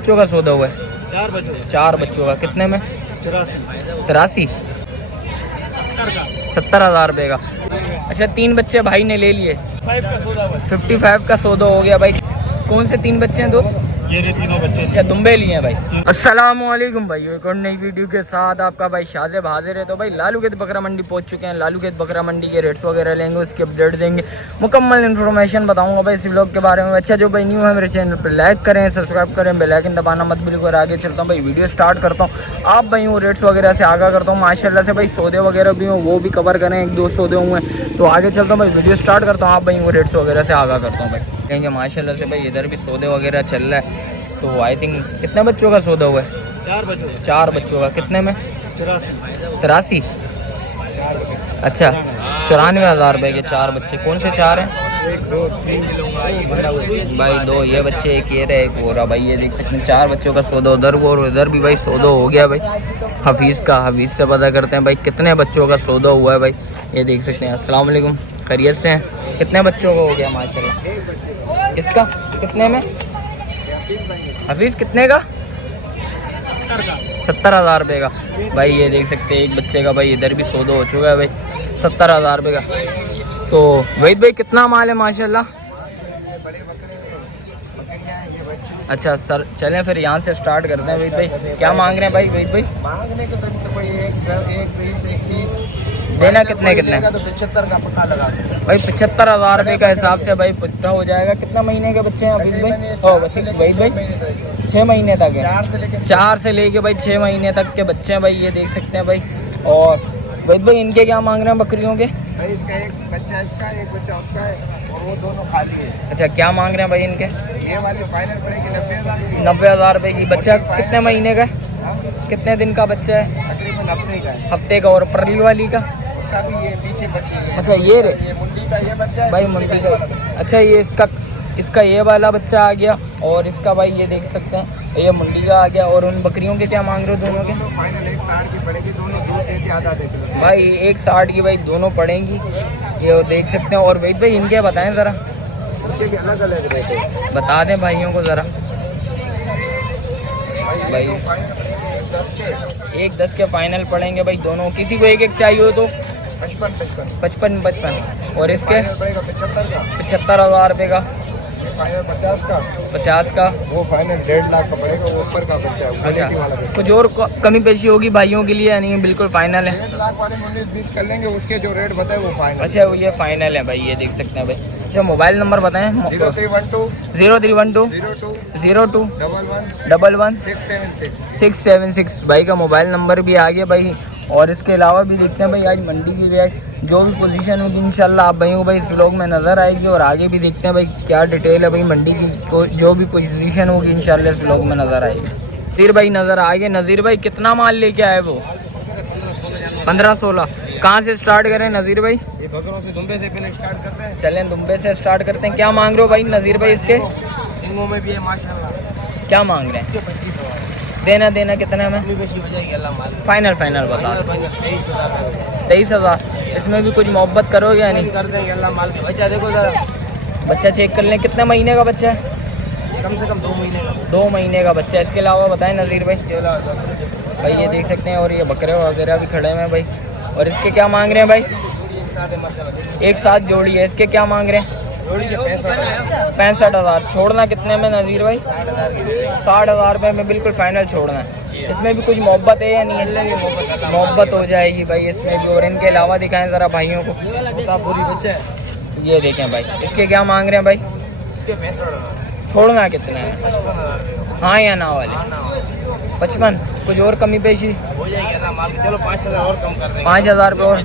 बच्चों का सौदा हुआ है? 4 बच्चों का। कितने में? 83। 70,000 रुपये का। अच्छा 3 बच्चे भाई ने ले लिए। 55 का सौदा हो गया भाई। कौन से 3 बच्चे हैं दोस्त? ये तीनों बच्चे। अच्छा दुम्बे लिए हैं भाई। अस्सलामुअलैकुम भाई, एक और नई वीडियो के साथ आपका भाई शाज़ेब हाजिर है। तो भाई लालूगेट बकरा मंडी पहुंच चुके हैं। लालूगेट बकरा मंडी के रेट्स वगैरह लेंगे, उसकी अपडेट देंगे, मुकम्मल इन्फॉर्मेशन बताऊंगा भाई इस व्लॉग के बारे में। अच्छा जो भाई न्यू है मेरे चैनल पर लाइक करें, सब्सक्राइब करें, बेल आइकन दबाना मत बिल्कुल। आगे चलता हूँ भाई, वीडियो स्टार्ट करता हूँ। आप भाई वो रेट्स वगैरह से आगाह करता हूँ माशाल्लाह से भाई। सौदे वगैरह भी हों वो भी कवर करें, 1-2 सौदे हुए हैं। तो आगे चलता हूँ भाई, वीडियो स्टार्ट करता हूँ। आप भाई वो रेट्स वगैरह से आगाह करता हूँ भाई। कहेंगे माशाल्लाह से भाई इधर भी सौदे वगैरह चल रहा है। तो आई थिंक कितने बच्चों का सौदा हुआ है? 4 बच्चों का। कितने में? 83। अच्छा 94,000 रुपये के 4 बच्चे। कौन से 4 हैं भाई? 2 ये बच्चे, एक ये रहे, एक हो रहा भाई। ये देख सकते हैं 4 बच्चों का सौदा उधर वो, और उधर भी भाई सौदा हो गया भाई हफीज़ का। हफीज़ से पता करते हैं भाई कितने बच्चों का सौदा हुआ है भाई। ये देख सकते हैं। अस्सलाम वालेकुम, खैरियत से हैं? कितने बच्चों का हो गया माशाल्लाह? इसका कितने में? हफीज़ कितने का? 70,000 रुपये का भाई। ये देख सकते हैं एक बच्चे का भाई इधर भी सौदा हो चुका है भाई 70,000 रुपये का। तो वहीद भाई कितना माल है माशाल्लाह? अच्छा सर चलें फिर यहाँ से स्टार्ट करते हैं। वहीद भाई क्या मांग रहे हैं भाई? वहीद भाई मांगने के तो कोई एक 20 देना कितने कितने? तो 75 का पक्का लगा भाई 75,000 रुपये का हिसाब से भाई पुट्टा हो जाएगा। कितना महीने के बच्चे हैं हफीज़ भाई? ओ बस वहीद भाई 6 महीने तक है। 4 से लेके भाई 6 महीने तक के बच्चे हैं भाई। ये देख सकते हैं भाई। और वहीद भाई इनके क्या मांग रहे हैं बकरियों के? भाई इसका एक बच्चा इसका, एक बच्चा उसका है, और वो दोनों खाली है। अच्छा क्या मांग रहे हैं भाई इनके? ये वाली फाइनल पड़ेगी 90,000 की। 90,000 रुपये की। बच्चा कितने महीने का? कितने दिन का बच्चा है? तकरीबन हफ्ते का है। हफ्ते का। और परली वाली का? उसका भी ये पीछे बच्ची है। अच्छा ये रे ये मुंडी का ये बच्चा है भाई, मंडी का। अच्छा ये इसका ये वाला बच्चा आ गया, और इसका भाई ये देख सकते हैं ये मुंडी का आ गया। और उन बकरियों के क्या मांग रहे हो दोनों के? फाइनल 160 की पड़ेगी, दोनों दूध देती आधा देती भाई 160 की भाई दोनों पड़ेंगी। ये देख सकते हैं। और वहीद भाई इनके बताएं ज़रा, उसके भी अलग अलग रेट है बता दें भाइयों को ज़रा। भाई 1-10 के फाइनल पड़ेंगे भाई दोनों। किसी को एक चाहिए हो तो 55। और इसके 75,000 रुपये का। फाइनल 50 का वो फाइनल 1.5 लाख का पड़ेगा। वो ऊपर का बच्चा है। अच्छा कुछ और कमी पेशी होगी भाइयों के लिए या नहीं? बिल्कुल फाइनल है। 1.5 लाख वाले 19-20 कर लेंगे, उसके जो रेट बताए वो फाइनल। अच्छा वो ये फाइनल है भाई। ये देख सकते हैं भाई। अच्छा मोबाइल नंबर बताएं। 0312 02 11 676 भाई का मोबाइल नंबर भी आ गया भाई। और इसके अलावा भी देखते हैं भाई आज मंडी की रेट जो भी पोजीशन होगी इंशाल्लाह आप भाइयों को भाई इस व्लॉग में नज़र आएगी। और आगे भी देखते हैं भाई क्या डिटेल है भाई मंडी की, तो जो भी पोजीशन होगी इंशाल्लाह इस व्लॉग में नज़र आएगी। नज़ीर भाई नज़र आ गए। नज़ीर भाई कितना माल लेके आए वो? 15-16। कहाँ से स्टार्ट करें नज़ीर भाई? ये बकरों से दुम्बे से पहले स्टार्ट करते हैं। चलें दुम्बे से स्टार्ट करते हैं। क्या मांग रहे हो भाई नज़ीर भाई इसके? सिंगों में भी है माशाल्लाह। क्या मांग रहे हैं? 25,000 देना कितना में? फाइनल बता। 23,000। इसमें भी कुछ मोहब्बत करोगे या नहीं? कर देंगे अल्लाह माल के। बच्चा देखो जरा, बच्चा चेक कर लें। कितने महीने का बच्चा है? कम से कम 2 महीने का। 2 महीने का बच्चा है। इसके अलावा बताएं नज़ीर भाई। भाई ये देख सकते हैं। और ये बकरे वगैरह भी खड़े हुए हैं भाई। और इसके क्या मांग रहे हैं भाई? एक साथ जोड़ी है। इसके क्या मांग रहे हैं? 65,000। छोड़ना कितने में नज़ीर भाई? 60,000 रुपये में बिल्कुल फाइनल छोड़ना है। इसमें भी कुछ मोहब्बत है या नहीं है? मोहब्बत हो जाएगी भाई इसमें भी। और इनके अलावा दिखाएं ज़रा भाइयों को। पूरी बच्चा है। ये देखें भाई। इसके क्या मांग रहे हैं भाई? छोड़ना कितना है? हाँ या ना वाले? 55। कुछ और कमी पेशी हो जाएगी अल्लाह माल के। चलो 5,000 और कम कर देंगे। 5,000 रुपये और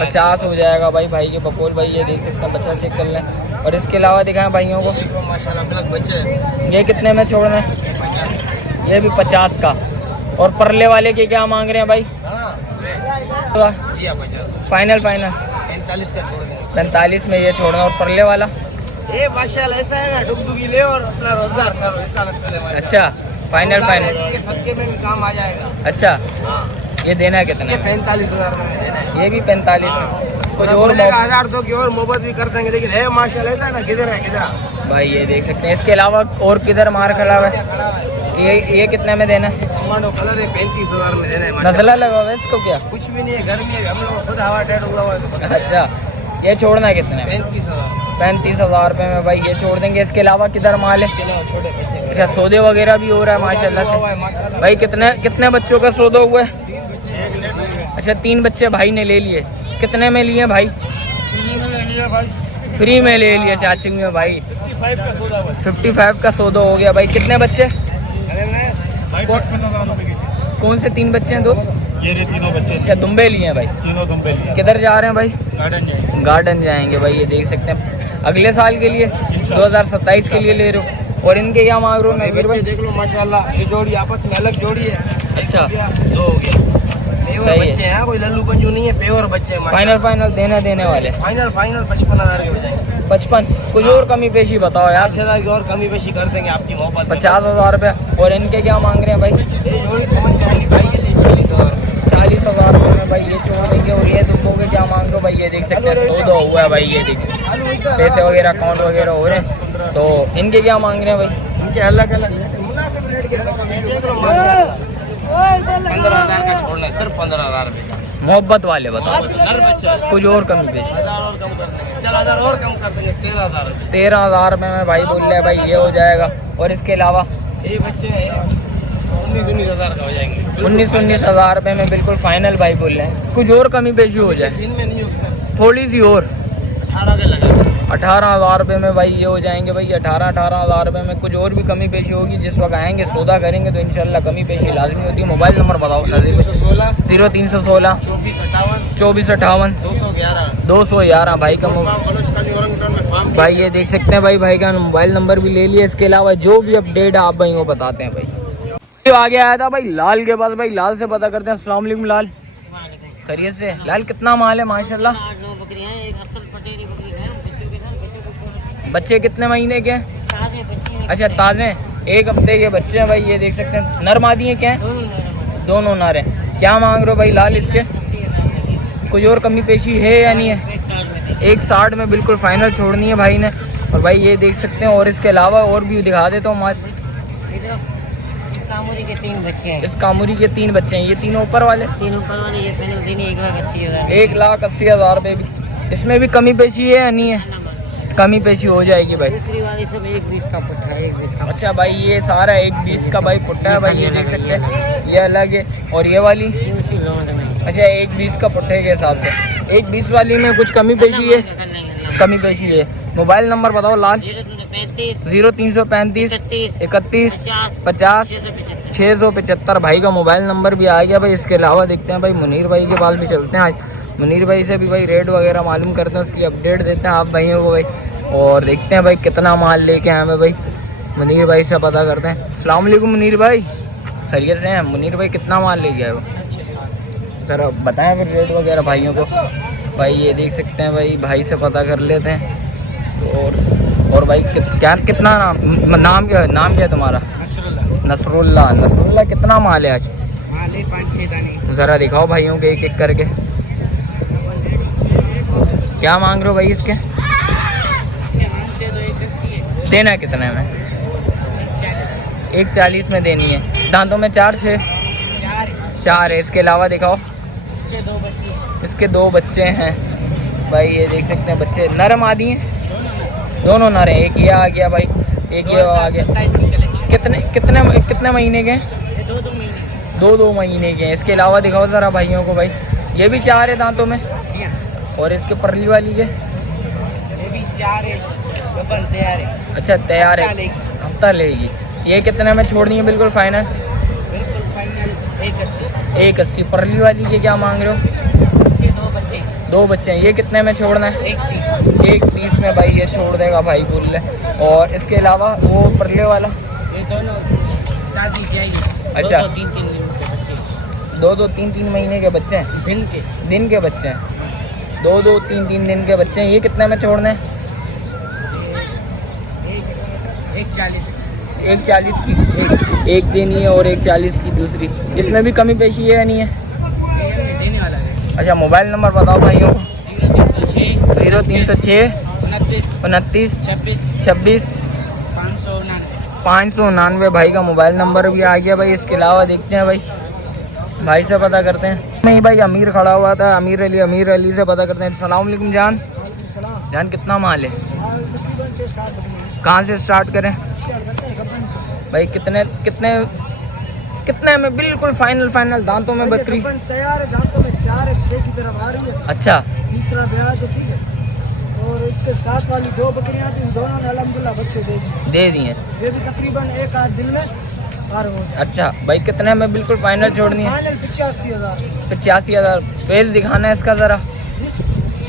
50 हो जाएगा भाई। भाई के बकोल भाई ये देख सकते हैं। बच्चा चेक कर लें। और इसके अलावा दिखाएं भाइयों को। माशाल्लाह ब्लैक बच्चे हैं। ये कितने में छोड़ना है? ये भी 50 का। और परले वाले के क्या मांग रहे हैं भाई? फाइनल 45 का छोड़ देंगे। 45 में ये छोड़ना। और परले वाला ये माशाल्लाह ऐसा है ना, डुगडुगी ले और अपना रोजगार करो। अच्छा फाइनल सबके में भी काम आ जाएगा। अच्छा हाँ। ये देना कितना है? 45,000 में देना है। ये भी 45। कुछ और 1000 दो की और मोहब्बत भी कर देंगे। लेकिन है माशाल्लाह ऐसा ना, किधर है भाई ये देख सकते हैं। इसके अलावा और किधर मार खड़ा हुआ है? ये कितने में देना है? कमांडो कलर है 35,000 में देना है। नजला लगा हुआ है इसको क्या? कुछ भी नहीं है, गर्मी है, हम लोग खुद हवा टाइट हुआ हुआ है तो पता नहीं। अच्छा, ये छोड़ना है कितने में? 35,000। 35,000 रुपये में भाई ये छोड़ देंगे। इसके अलावा किधर माल है? छोटे बच्चे अच्छा, सौदे वगैरह भी हो रहा है माशाल्लाह से। भाई कितने बच्चों का सौदा हुआ है? अच्छा, 3 बच्चे भाई ने ले लिए। कितने में लिए भाई? फ्री में ले लिए चार्जिंग में भाई। 55 का सौदा हो गया भाई। कितने बच्चे? कौन से 3 बच्चे हैं दोस्त? ये तीनों बच्चे। अच्छा, दुम्बे लिए हैं भाई। तीनों दुम्बे लिए। किधर जा रहे हैं भाई? गार्डन जाएंगे। गार्डन जाएंगे भाई। ये देख सकते हैं अगले साल के लिए 2027 के लिए ले रहे हो। और इनके क्या मांग रहे हो नवीर भाई? देख लो माशाल्लाह, ये जोड़ी आपस में अलग जोड़ी है। अच्छा, दो हो गया। प्योर सही है। बच्चे हैं, कोई लल्लू पंजू नहीं है, प्योर बच्चे हैं। फाइनल देने वाले फाइनल 55,000 के हो जाएंगे। 55। कुछ और कमी पेशी बताओ यार। 5,000 की और कमी पेशी कर देंगे आपकी मोहब्बत में। 50,000 रुपये। और इनके क्या मांग रहे हैं भाई? ये जोड़ी समझ में आएगी भाई, ये 40,000। 40,000 रुपये में भाई ये छोड़ देंगे। और ये तुम लोग क्या मांग रहे हो भाई? ये देख सकते हैं सौदा हुआ है भाई। ये देखिए पैसे वगैरह अकाउंट वगैरह हो रहे हैं। तो इनके क्या मांग रहे हैं भाई? इनके अलग अलग मुनासिब रेट के देख लो माशाल्लाह। 15,000 का छोड़ना है, सिर्फ 15,000 रुपये का। मोहब्बत वाले बताओ। हर बच्चा कुछ और कमी पेशी? 1,000 और कम कर देंगे। चल 1,000 और कम कर देंगे, 13,000 रुपये। 13,000 रुपये में भाई बोल रहे हैं भाई ये हो जाएगा। और इसके अलावा ये बच्चे हैं 19,000 का हो जाएंगे। 19,000 रुपये में बिल्कुल फाइनल भाई बोल रहे हैं। कुछ और कमी पेशी हो जाए इनमें नहीं होगी सर, थोड़ी सी और। 18 के लगा। 18,000 रुपये में भाई ये हो जाएंगे भाई। 18,000 रुपये में कुछ और भी कमी पेशी होगी। जिस वक्त आएंगे सौदा करेंगे तो इंशाल्लाह कमी पेशी लाजमी होती है। मोबाइल नंबर बताओ नज़ीर भाई। 316 0316 2458 2458 211 211 भाई का भाई ये देख सकते हैं भाई का मोबाइल नंबर भी ले लिया। इसके अलावा जो भी अपडेट है आप भाई को बताते हैं भाई। तो आगे आया था भाई लाल के पास। भाई लाल से पता करते हैं। अस्सलाम वालेकुम लाल, खैरियत से? लाल कितना माल है माशाल्लाह? बच्चे कितने महीने के हैं? अच्छा, ताज़े हैं, 1 हफ्ते के बच्चे हैं भाई। ये देख सकते हैं नर मादी हैं क्या है? दोनों नर हैं। क्या मांग रहे हो भाई लाल इसके? कुछ और कमी पेशी है या नहीं है? 160 में बिल्कुल फाइनल छोड़नी है भाई ने। और भाई ये देख सकते हैं। और इसके अलावा और भी दिखा देता हूँ हमारे। इस कामुरी के 3 बच्चे हैं। इस कामुरी के 3 बच्चे हैं। ये तीनों ऊपर वाले? 3 ऊपर वाले ये फाइनल देनी 1,80,000। 1,80,000 रुपये भी। इसमें भी कमी पेशी है या नहीं है? कमी पेशी हो जाएगी भाई। दूसरी वाली सब 1,20 का पुट्ठा है, 1,20 का। अच्छा भाई, ये सारा 1,20 का भाई पुट्टा है भाई। ये देख सकते हैं ये अलग है। और ये वाली? दूसरी लौंड में अच्छा, 1,20 का पुट्टे के हिसाब से। 1,20 वाली में कुछ कमी पेशी है? कमी पेशी है। मोबाइल नंबर बताओ लाल। 0335 31 50 675 भाई का मोबाइल नंबर भी आ गया भाई। इसके अलावा देखते हैं भाई मुनीर भाई के पास भी चलते हैं। आज मुनीर भाई से भी भाई रेट वगैरह मालूम करते हैं, उसकी अपडेट देते हैं आप भाइयों को भाई। और देखते हैं भाई कितना माल लेके आए हमें भाई। मुनीर भाई से पता करते हैं। अस्सलाम वालेकुम मुनीर भाई, खैरियत से हैं? मुनीर भाई कितना माल लेके आए हो सर? बताएं फिर रेट वगैरह भाइयों को। भाई ये देख सकते हैं भाई से पता कर लेते हैं। और भाई कितना नाम क्या है तुम्हारा? नसरुल्लाह। कितना माल है आज? 5-6 दाने। ज़रा दिखाओ भाइयों के एक करके। क्या मांग रहे हो भाई इसके? देना कितने में? 140 में देनी है। दांतों में 4 है। इसके अलावा दिखाओ। इसके 2 बच्चे हैं भाई। ये देख सकते हैं बच्चे नर मादी हैं, दोनों नर हैं। एक ये आ गया भाई, एक ये आ गया। कितने महीने के हैं? 2 महीने के हैं। इसके अलावा दिखाओ ज़रा भाइयों को भाई। ये भी 4 है दांतों में। और इसके परली वाली के? ये भी 4 है, तैयार है। अच्छा, तैयार है, हफ्ता लेगी। ये कितने में छोड़नी है बिल्कुल फाइनल? 180। परली वाली के क्या मांग रहे हो? 2 बच्चे हैं। ये कितने में छोड़ना है? 130 में भाई ये छोड़ देगा भाई बोल रहे। और इसके अलावा वो परले वाला? ये दोनों ताज़ी जाएगी। अच्छा, 2-3 महीने के बच्चे हैं। दिन के बच्चे हैं। 2-3 दिन के बच्चे हैं। ये कितने में छोड़ने हैं? 140 की एक देनी है और 140 की दूसरी। इसमें भी कमी पेशी है या नहीं है? देने वाला है। अच्छा, मोबाइल नंबर बताओ भाइयों। 0306 29 26 599 599 भाई का मोबाइल नंबर भी आ गया भाई। इसके अलावा देखते हैं भाई से पता करते हैं। नहीं भाई अमीर खड़ा हुआ था, अमीर अली से पता करते हैं। सलाम अलैकुम जान। जान कितना माल है? कहाँ से स्टार्ट करें भाई? कितने में बिल्कुल फाइनल दांतों में बकरी तैयार है, दांतों में 4 है, 6 की तरफ आ रही है। अच्छा, तीसरा ब्याह तो ठीक है। और इसके साथ वाली 2 बकरियां थी, दोनों ने अल्हम्दुलिल्लाह बच्चे दे दिए। ये भी तकरीबन 1 आध दिन में पार हो। अच्छा भाई कितने में बिल्कुल फाइनल छोड़नी है? फाइनल 85,000। 85,000। फेस दिखाना है इसका, ज़रा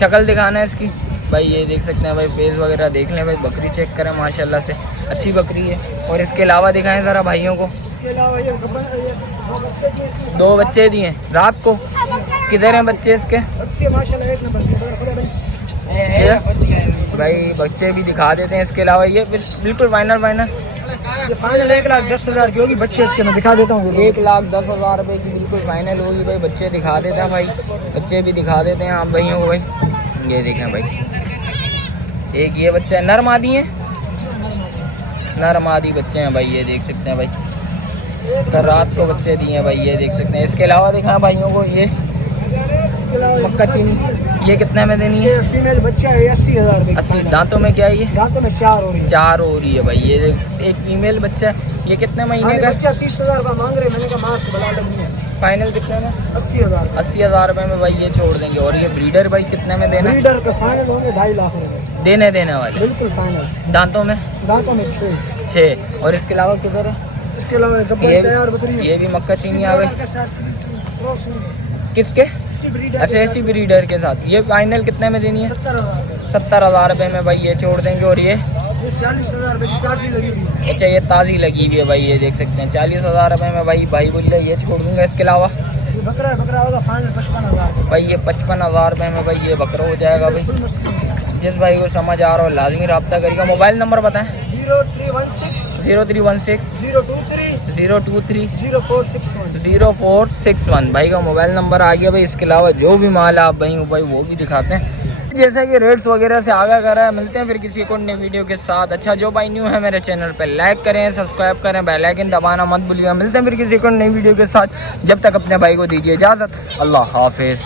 शक्ल दिखाना है इसकी भाई। ये देख सकते हैं भाई, फेस वगैरह देख लें भाई। बकरी चेक करें, माशाल्लाह से अच्छी बकरी है। और इसके अलावा दिखाएं ज़रा भाइयों को। इसके अलावा ये 2 बच्चे दिए रात को। किधर हैं बच्चे इसके? बच्चे माशाल्लाह 1 नंबर भाई बच्चे भी दिखा देते हैं। इसके अलावा ये बिल्कुल फाइनल ये फाइनल 1,10,000 की होगी। बच्चे इसके मैं दिखा देता हूँ। 1,10,000 रुपये की बिल्कुल फाइनल होगी भाई। बच्चे दिखा देता है भाई, बच्चे भी दिखा देते हैं आप भाइयों को भाई। ये देखें भाई, एक ये बच्चा है, नर मादी है, नर मादी बच्चे हैं भाई। ये देख सकते हैं भाई, तो रात को बच्चे दिए हैं भाई। ये देख सकते हैं। इसके अलावा दिखाएं भाइयों को ये मक्का चीनी, ये कितने में देनी है? फीमेल बच्चा है 80,000 रुपये। 80। दांतों में क्या है ये? दांतों में 4 हो रही है। 4 हो रही है भाई। ये एक फीमेल बच्चा है। ये कितने महीने का? बच्चा 30,000 का मांग रहे। मैंने कहा मार्क्स बना लगी है। फाइनल कितने में? 80,000। 80,000 रुपये में भाई ये छोड़ देंगे। और ये ब्रीडर भाई कितने में देना? ब्रीडर का फाइनल होंगे 2.5 लाख रुपये देने वाले बिल्कुल फाइनल। दांतों में? दांतों में 6। और इसके अलावा किधर है? इसके अलावा तैयार बकरी है। ये भी मक्का चीनी आ गई। किसके? अच्छा, ऐसी ब्रीडर के साथ। ये फाइनल कितने में देनी है? 70,000 रुपये में भाई ये छोड़ देंगे। और ये 40,000 रुपये की ताज़ी लगी हुई है। अच्छा, ये ताज़ी लगी हुई है भाई। ये देख सकते हैं 40,000 रुपये में भाई बोल रहे ये छोड़ दूंगा। इसके अलावा ये बकरा होगा फाइनल 55,000 भाई। ये 55,000 रुपये में भाई ये बकरा हो जाएगा भाई। जिस भाई को समझ आ रहा हो लाजमी रब्ता करिएगा। मोबाइल नंबर बताएं। 0316 023 0461 भाई का मोबाइल नंबर आ गया भाई। इसके अलावा जो भी माल आप भाई वो भी दिखाते हैं, जैसा कि रेट्स वगैरह से आगा करा है। मिलते हैं फिर किसी को नई वीडियो के साथ। अच्छा, जो भाई न्यू है मेरे चैनल पे लाइक करें, सब्सक्राइब करें, बेल आइकन दबाना मत भूलिएगा। मिलते हैं फिर किसी को नई वीडियो के साथ। जब तक अपने भाई को दीजिए इजाज़त। अल्लाह हाफिज़।